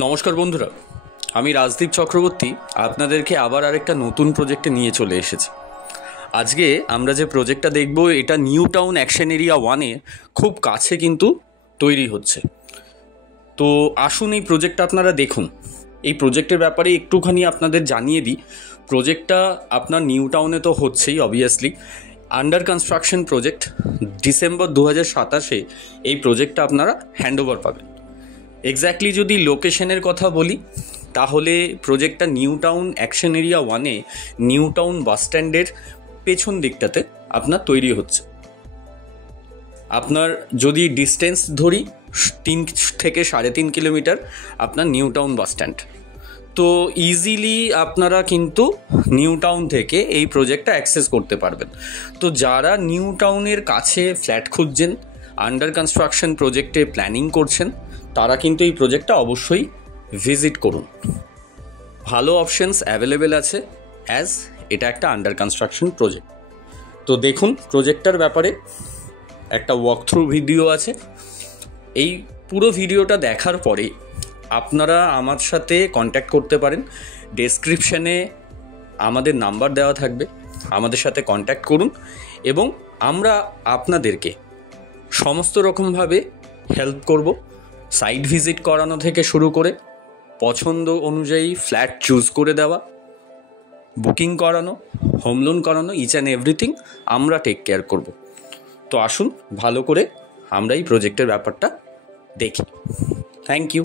নমস্কার বন্ধুরা, আমি রাজদীপ চক্রবর্তী আপনাদেরকে আবার আরেকটা নতুন প্রজেক্টে নিয়ে চলে এসেছি। আজকে আমরা যে প্রজেক্টটা দেখব এটা নিউ টাউন অ্যাকশন এরিয়া 1-এ খুব কাছে কিন্তু তৈরি হচ্ছে। তো আসুন এই প্রজেক্টটা আপনারা দেখুন। এই প্রজেক্টের ব্যাপারে একটুখানি আপনাদের জানিয়ে দিই। প্রজেক্টটা আপনার নিউ টাউনে তো হচ্ছেই obviously, under construction project. December 2027-এ এই প্রজেক্টটা আপনারা হ্যান্ডওভার পাবেন। এক্স্যাক্টলি যদি লোকেশনের কথা বলি তাহলে প্রজেক্টটা নিউ টাউন অ্যাকশন এরিয়া 1-এ নিউ টাউন বাস স্ট্যান্ডের পেছন দিকটাতে আপনার তৈরি হচ্ছে। আপনার যদি ডিস্টেন্স ধরি 3 থেকে 3.5 কিলোমিটার আপনার নিউ টাউন বাস স্ট্যান্ড। তো ইজিলি আপনারা কিন্তু নিউ টাউন থেকে এই প্রজেক্টটা অ্যাক্সেস করতে পারবেন। তো যারা নিউ টাউনের কাছে ফ্ল্যাট খুঁজছেন, আন্ডার কনস্ট্রাকশন প্রজেক্টে প্ল্যানিং করছেন, তারা কিন্তু এই প্রজেক্টটা অবশ্যই ভিজিট করুন। ভালো অপশনস অ্যাভেলেবেল আছে অ্যাজ এটা একটা আন্ডার কনস্ট্রাকশন প্রজেক্ট। তো দেখুন, প্রজেক্টটার ব্যাপারে একটা ওয়াক থ্রু ভিডিও আছে। এই পুরো ভিডিওটা দেখার পরে আপনারা আমার সাথে কন্ট্যাক্ট করতে পারেন। ডেসক্রিপশানে আমাদের নাম্বার দেওয়া থাকবে, আমাদের সাথে কন্ট্যাক্ট করুন এবং আমরা আপনাদেরকে সমস্ত রকমভাবে হেল্প করব। সাইট ভিজিট করানো থেকে শুরু করে পছন্দ অনুযায়ী ফ্ল্যাট চুজ করে দেওয়া, বুকিং করানো, হোম লোন করানো, ইচ অ্যান্ড এভরিথিং আমরা টেক কেয়ার করব। তো আসুন ভালো করে আমরা এই প্রজেক্টের ব্যাপারটা দেখি। Thank you.